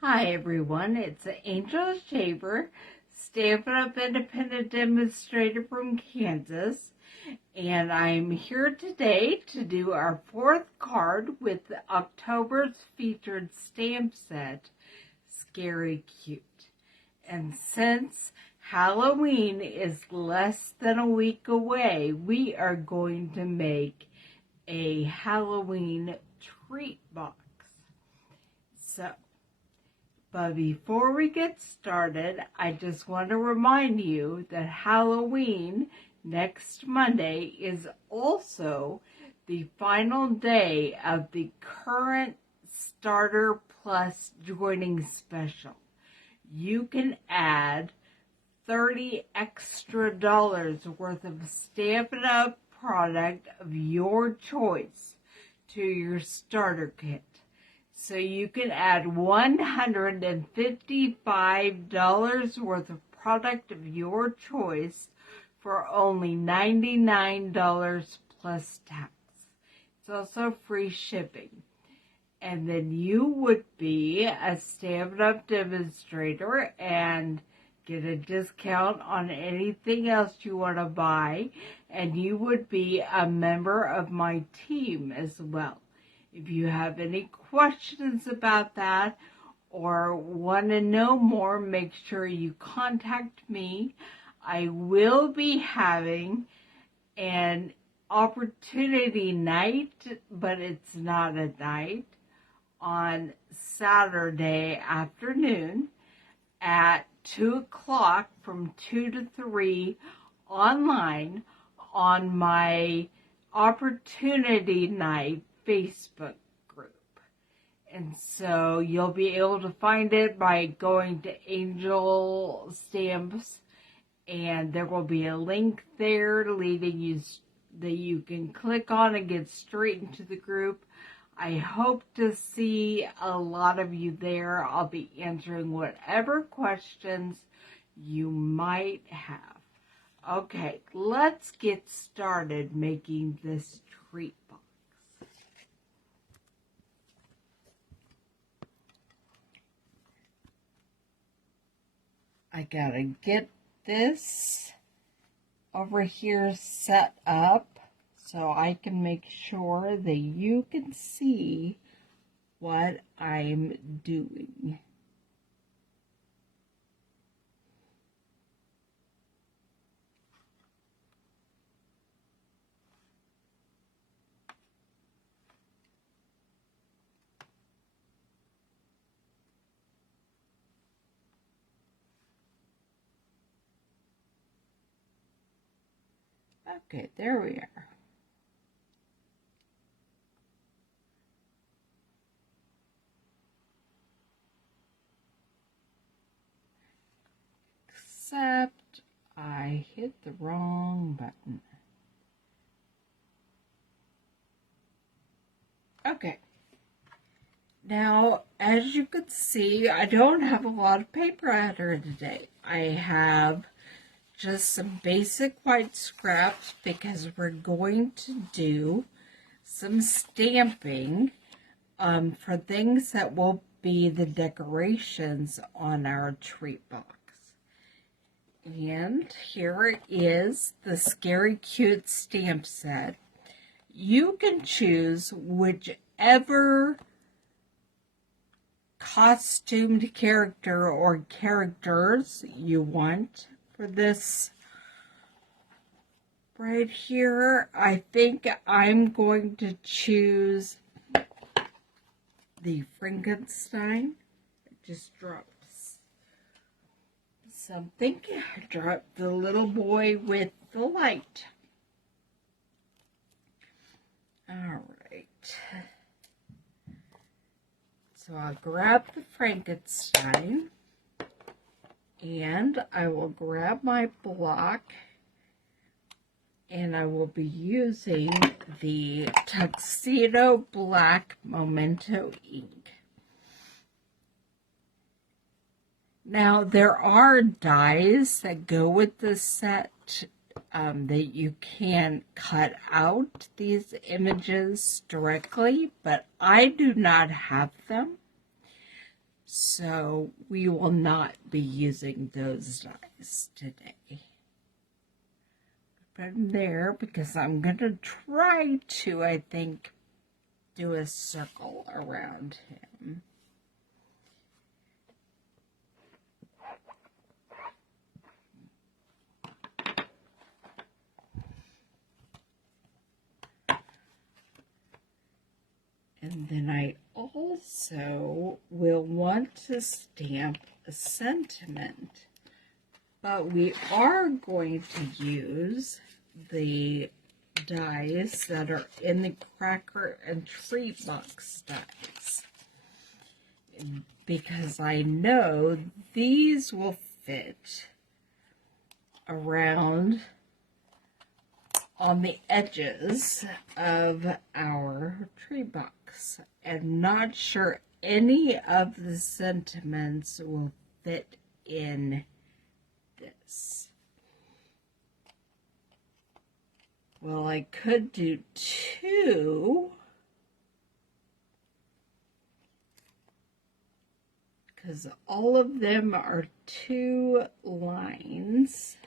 Hi everyone, it's Angel Shaver, Stampin' Up Independent Demonstrator from Kansas, and I'm here today to do our fourth card with October's featured stamp set, Scary Cute. And since Halloween is less than a week away, we are going to make a Halloween treat box. But before we get started, I just want to remind you that Halloween next Monday is also the final day of the current Starter Plus joining special. You can add $30 extra worth of Stampin' Up product of your choice to your starter kit. So you can add $155 worth of product of your choice for only $99 plus tax. It's also free shipping. And then you would be a Stampin' Up demonstrator and get a discount on anything else you want to buy. And you would be a member of my team as well. If you have any questions about that or want to know more, make sure you contact me. I will be having an opportunity night, but it's not a night, on Saturday afternoon at 2 o'clock from 2 to 3 online on my opportunity night Facebook group. And so you'll be able to find it by going to Angel Stamps, and there will be a link there leading you that you can click on and get straight into the group. I hope to see a lot of you there. I'll be answering whatever questions you might have. Okay, let's get started making this treat box. I gotta get this over here set up so I can make sure that you can see what I'm doing. Okay, there we are. Except I hit the wrong button. Okay. Now, as you can see, I don't have a lot of paper out here today. I have just some basic white scraps because we're going to do some stamping for things that will be the decorations on our treat box. And here is the Scary Cute stamp set. You can choose whichever costumed character or characters you want for this. Right here, I think I'm going to choose the Frankenstein. It just drops something. I dropped the little boy with the light. All right. So I'll grab the Frankenstein, and I will grab my block, and I will be using the Tuxedo Black Memento ink. Now, there are dies that go with this set that you can cut out these images directly, but I do not have them. So we will not be using those dies today. Put them there because I'm going to try to, I think, do a circle around him. And then I also will want to stamp a sentiment, but we are going to use the dies that are in the cracker and treat box dies, because I know these will fit around on the edges of our tree box, and not sure any of the sentiments will fit in this. Well, I could do two, because all of them are 2 lines.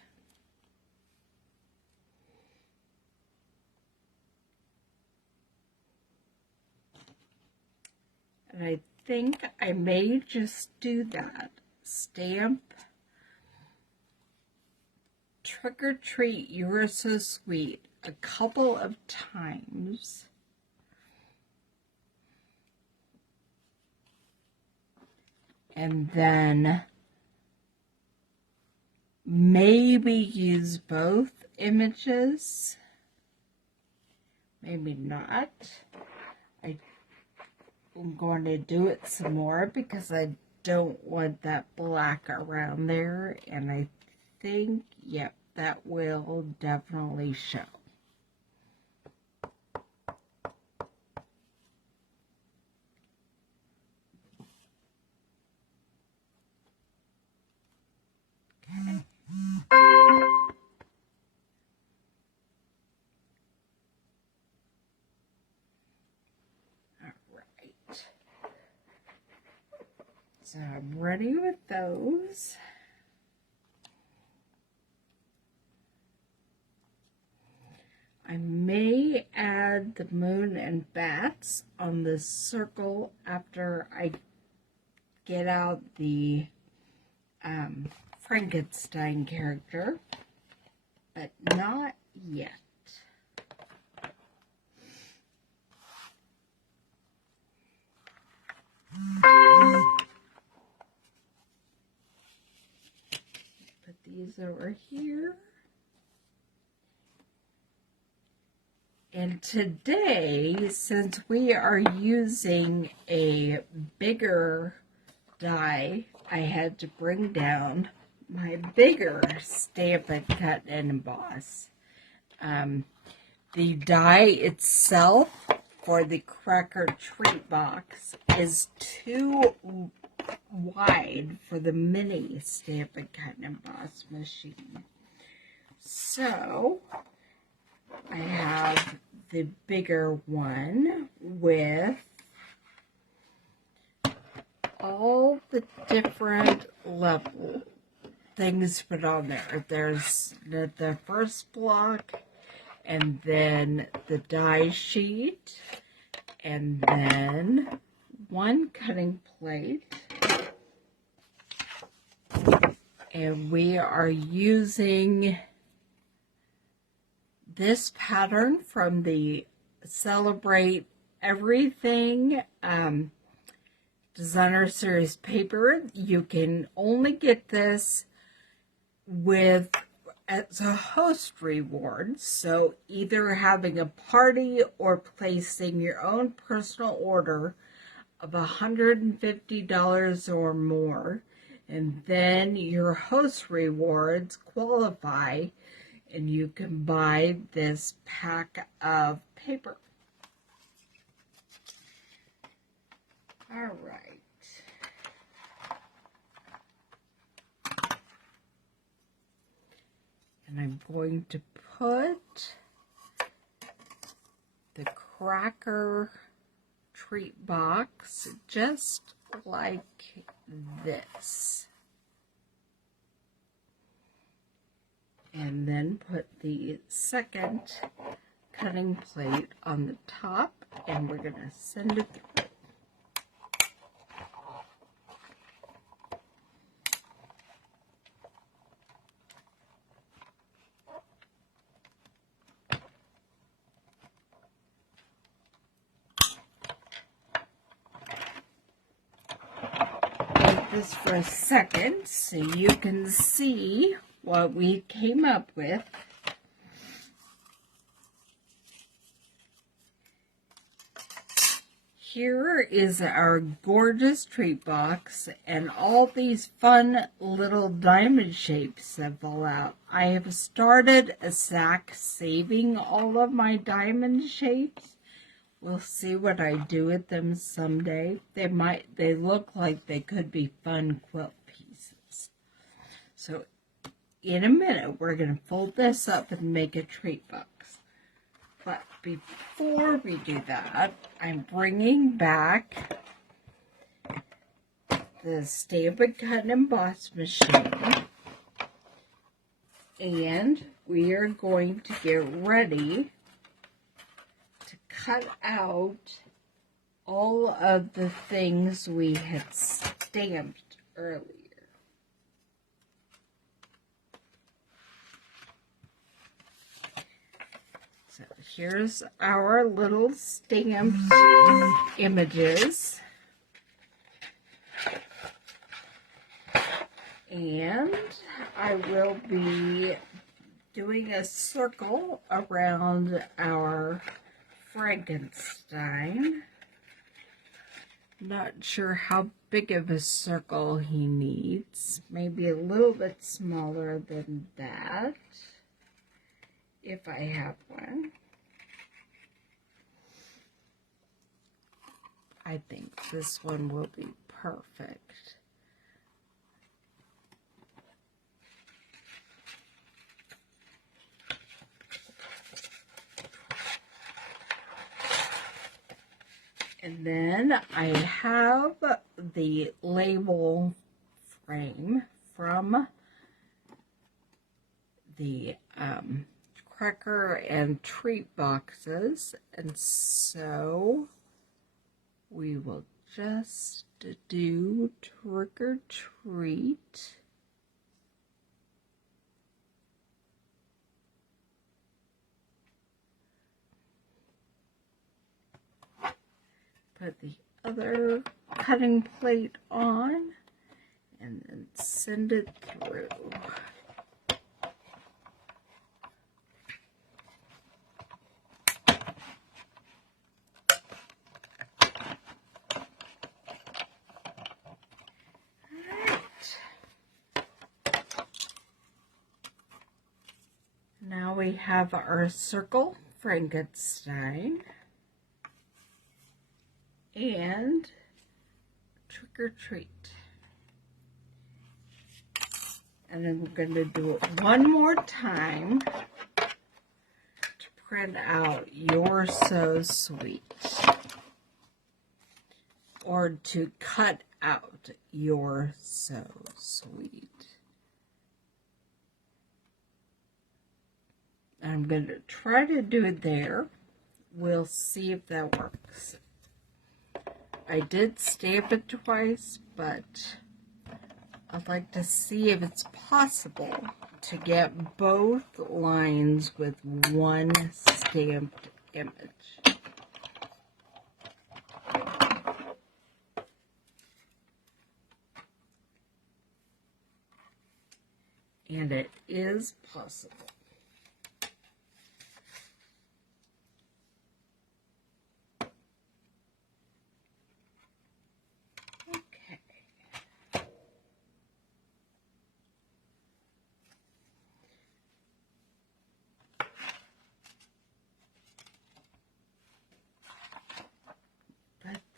And I think I may just do that. Stamp Trick or Treat, You Are So Sweet a couple of times. And then maybe use both images. Maybe not. I'm going to do it some more because I don't want that black around there, and I think, yep, that will definitely show. Okay. So I'm ready with those. I may add the moon and bats on the circle after I get out the Frankenstein character, but not yet. Put these over here. And today, since we are using a bigger die, I had to bring down my bigger Stampin' Cut and Emboss. The die itself for the cracker treat box is too wide for the mini Stampin' Cut and Emboss machine. So I have the bigger one with all the different level things put on there. There's the first block, and then the die sheet, and then one cutting plate. And we are using this pattern from the Celebrate Everything Designer Series paper. You can only get this with as a host reward, so either having a party or placing your own personal order of $150 or more, and then your host rewards qualify and you can buy this pack of paper. All right. And I'm going to put the cracker treat box just like this. And then put the second cutting plate on the top, and we're going to send it through. This for a second so you can see what we came up with. Here is our gorgeous treat box and all these fun little diamond shapes that fall out. I have started a sack saving all of my diamond shapes. We'll see what I do with them someday. They look like they could be fun quilt pieces. So in a minute, we're going to fold this up and make a treat box. But before we do that, I'm bringing back the Stampin' Cut and Emboss machine. And we are going to get ready cut out all of the things we had stamped earlier. So here's our little stamped images. And I will be doing a circle around our Frankenstein. Not sure how big of a circle he needs. Maybe a little bit smaller than that, if I have one. I think this one will be perfect. And then I have the label frame from the cracker and treat boxes. And so we will just do trick or treat. Put the other cutting plate on and then send it through. Now we have our circle Frankenstein and trick or treat. And then we're going to do it one more time to print out You're So Sweet, or to cut out You're So Sweet. I'm going to try to do it there. We'll see if that works. I did stamp it twice, but I'd like to see if it's possible to get both lines with one stamped image. And it is possible.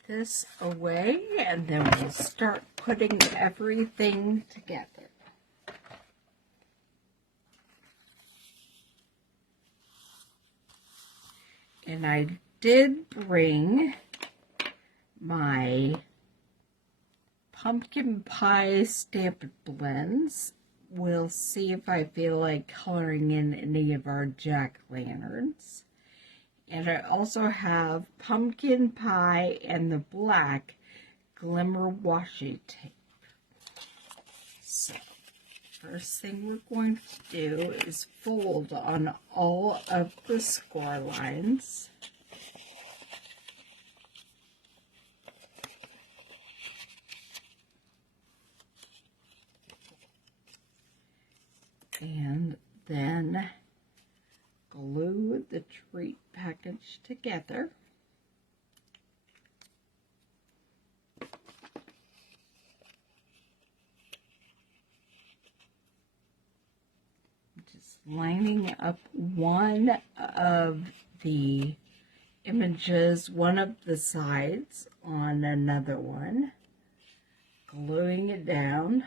This away, and then we'll start putting everything together. And I did bring my pumpkin pie Stampin' blends. We'll see if I feel like coloring in any of our jack-o'-lanterns. And I also have pumpkin pie and the black glimmer washi tape. So, first thing we're going to do is fold on all of the score lines. And then glue the treat package together. Just lining up one of the images, one of the sides on another one, gluing it down.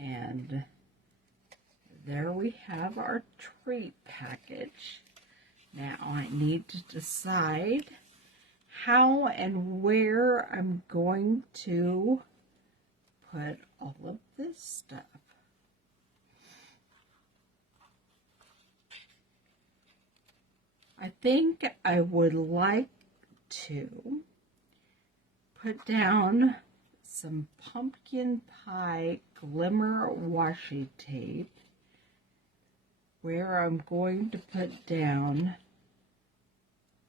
And there we have our treat package. Now I need to decide how and where I'm going to put all of this stuff. I think I would like to put down some pumpkin pie glimmer washi tape where I'm going to put down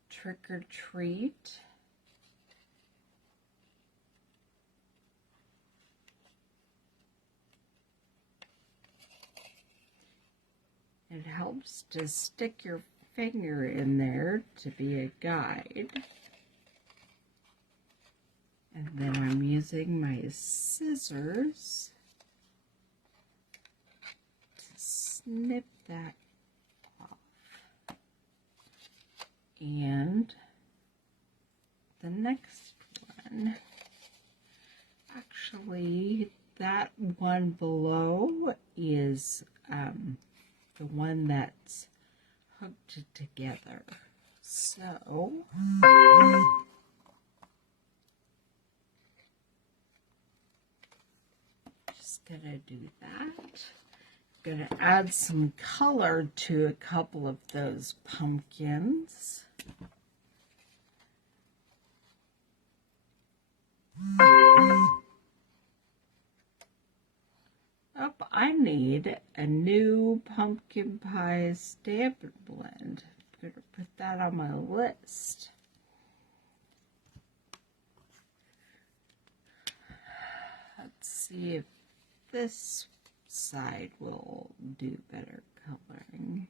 trick or treat, it helps to stick your finger in there to be a guide. And then I'm using my scissors to snip that off. And the next one, actually that one below is the one that's hooked together. So gonna do that. Gonna add some color to a couple of those pumpkins. Oh, I need a new pumpkin pie Stampin' blend. I'm gonna put that on my list. Let's see if this side will do better coloring.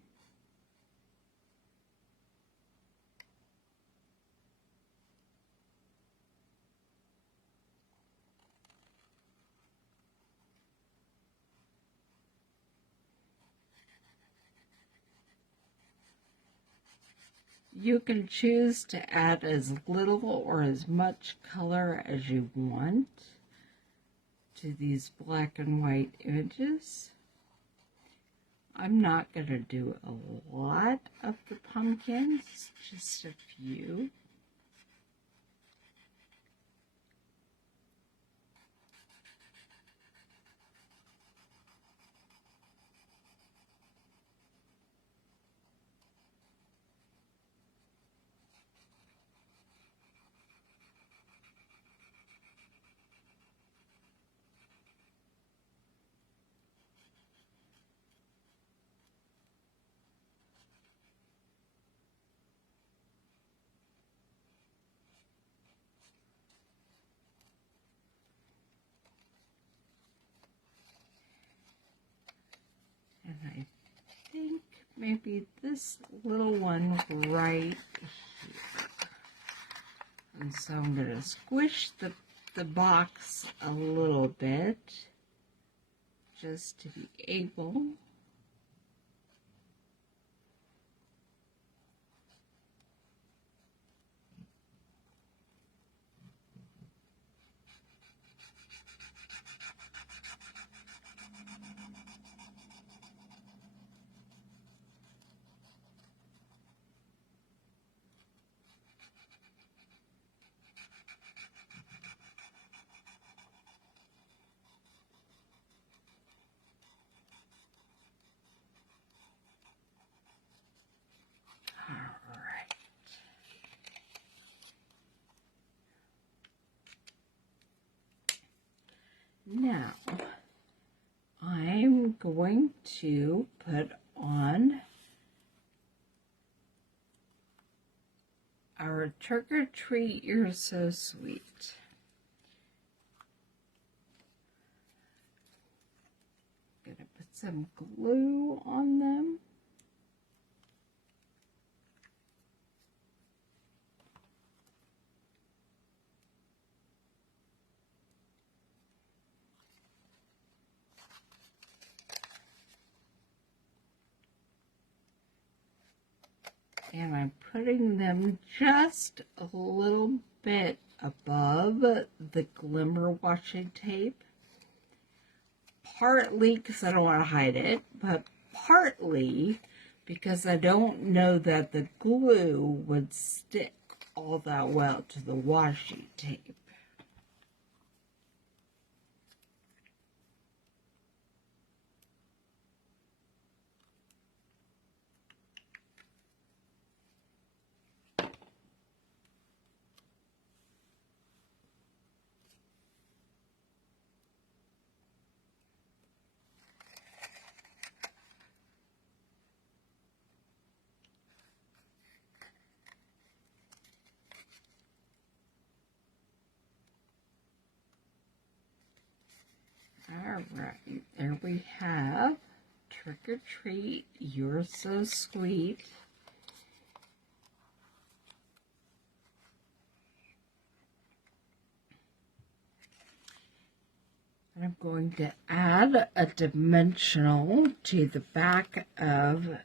You can choose to add as little or as much color as you want to these black and white images. I'm not going to do a lot of the pumpkins, just a few. And I think maybe this little one right here. And so I'm going to squish the box a little bit just to be able going to put on our Trick or Treat You're So Sweet. I'm going to put some glue on them. And I'm putting them just a little bit above the glimmer washi tape. Partly because I don't want to hide it, but partly because I don't know that the glue would stick all that well to the washi tape. Alright, there we have Trick or Treat, You're So Sweet. I'm going to add a dimensional to the back of,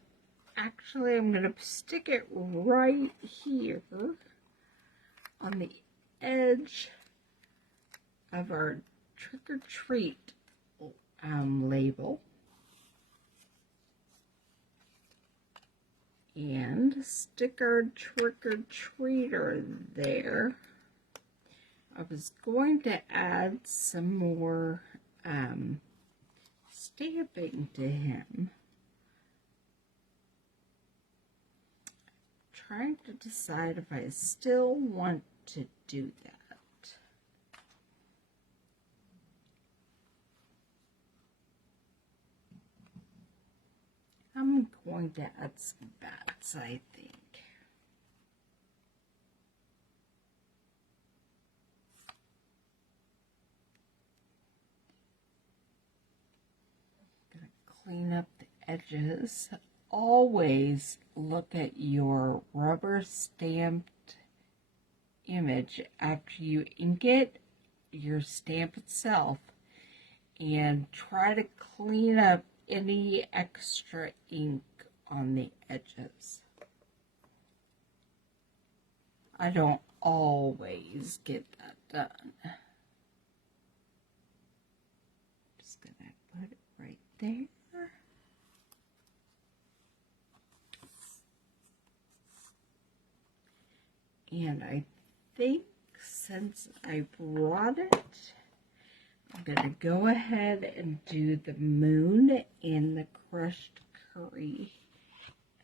actually I'm going to stick it right here on the edge of our Trick or Treat label, and stick our Trick or Treater there. I was going to add some more stamping to him. Trying to decide if I still want to do that. I'm going to add some bats, I think. I'm going to clean up the edges. Always look at your rubber stamped image after you ink it, your stamp itself, and try to clean up any extra ink on the edges. I don't always get that done. Just gonna put it right there. And I think since I brought it, I'm going to go ahead and do the moon and the crushed curry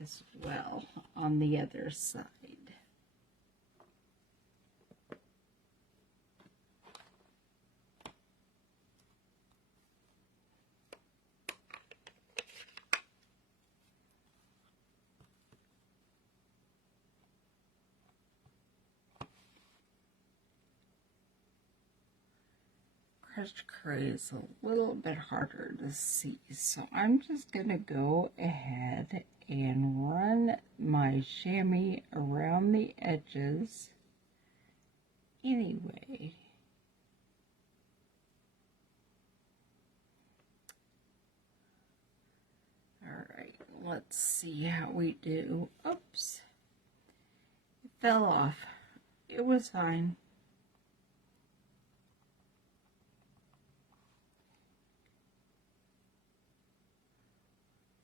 as well on the other side. Crushed curry is a little bit harder to see, so I'm just going to go ahead and run my chamois around the edges anyway. Alright, let's see how we do. Oops, it fell off. It was fine.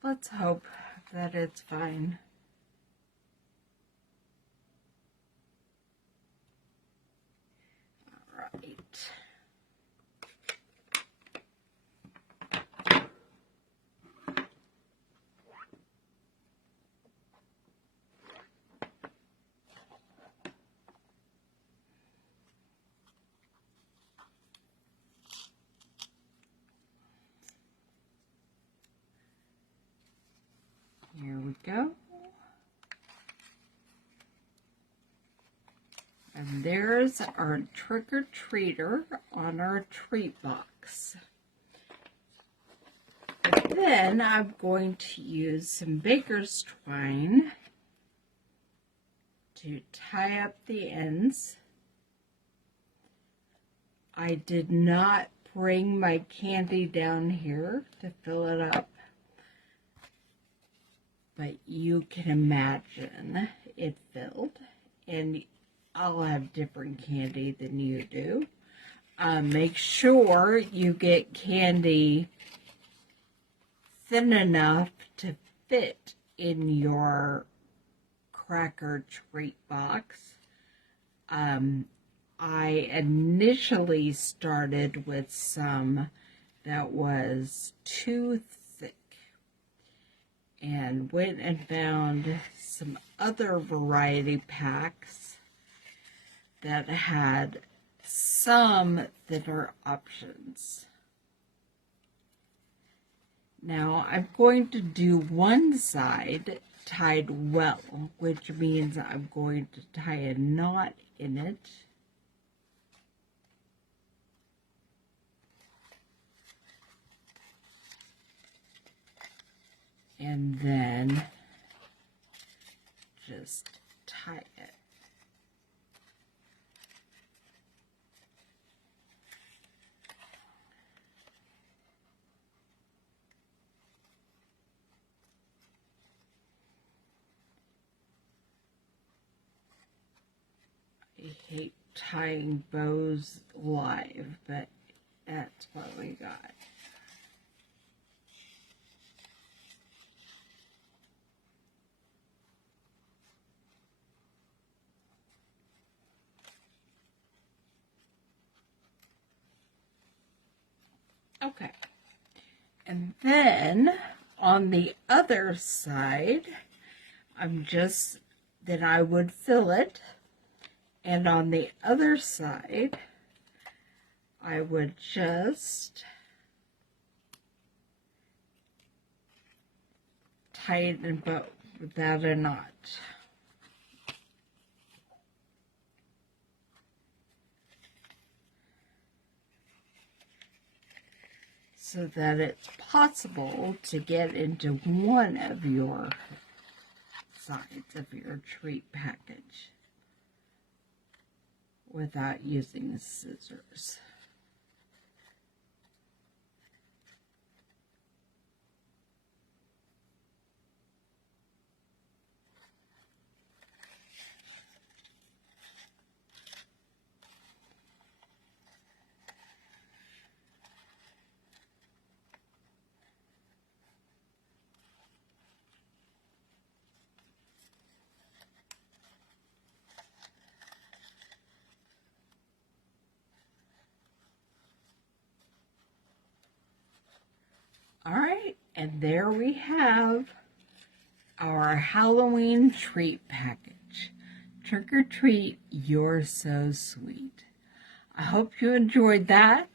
Let's hope that it's fine. All right. there's our trick-or-treater on our treat box. But then I'm going to use some baker's twine to tie up the ends. I did not bring my candy down here to fill it up, but you can imagine it filled, and I'll have different candy than you do. Make sure you get candy thin enough to fit in your cracker treat box. I initially started with some that was too thick and went and found some other variety packs that had some thinner options. Now I'm going to do one side tied well, which means I'm going to tie a knot in it. And then just tie it. I hate tying bows live, but that's what we got. Okay, and then on the other side, then I would fill it, and on the other side, I would just tie it in bow without a knot. So that it's possible to get into one of your sides of your treat package without using scissors. All right, and there we have our Halloween treat package. Trick or treat, you're so sweet. I hope you enjoyed that.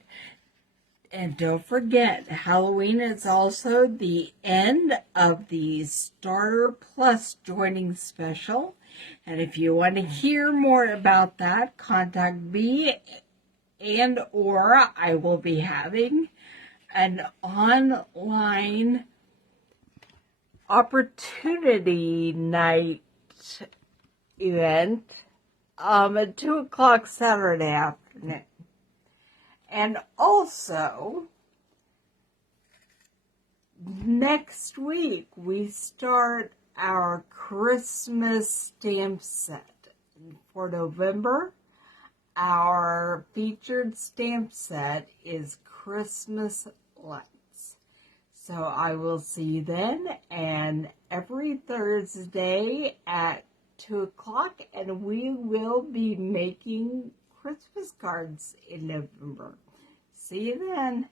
And don't forget, Halloween is also the end of the Starter Plus joining special. And if you want to hear more about that, contact me, and or I will be having an online opportunity night event at 2 o'clock Saturday afternoon. And also, next week we start our Christmas stamp set. For November, our featured stamp set is Christmas lights. So I will see you then, and every Thursday at 2 o'clock, and we will be making Christmas cards in November. See you then.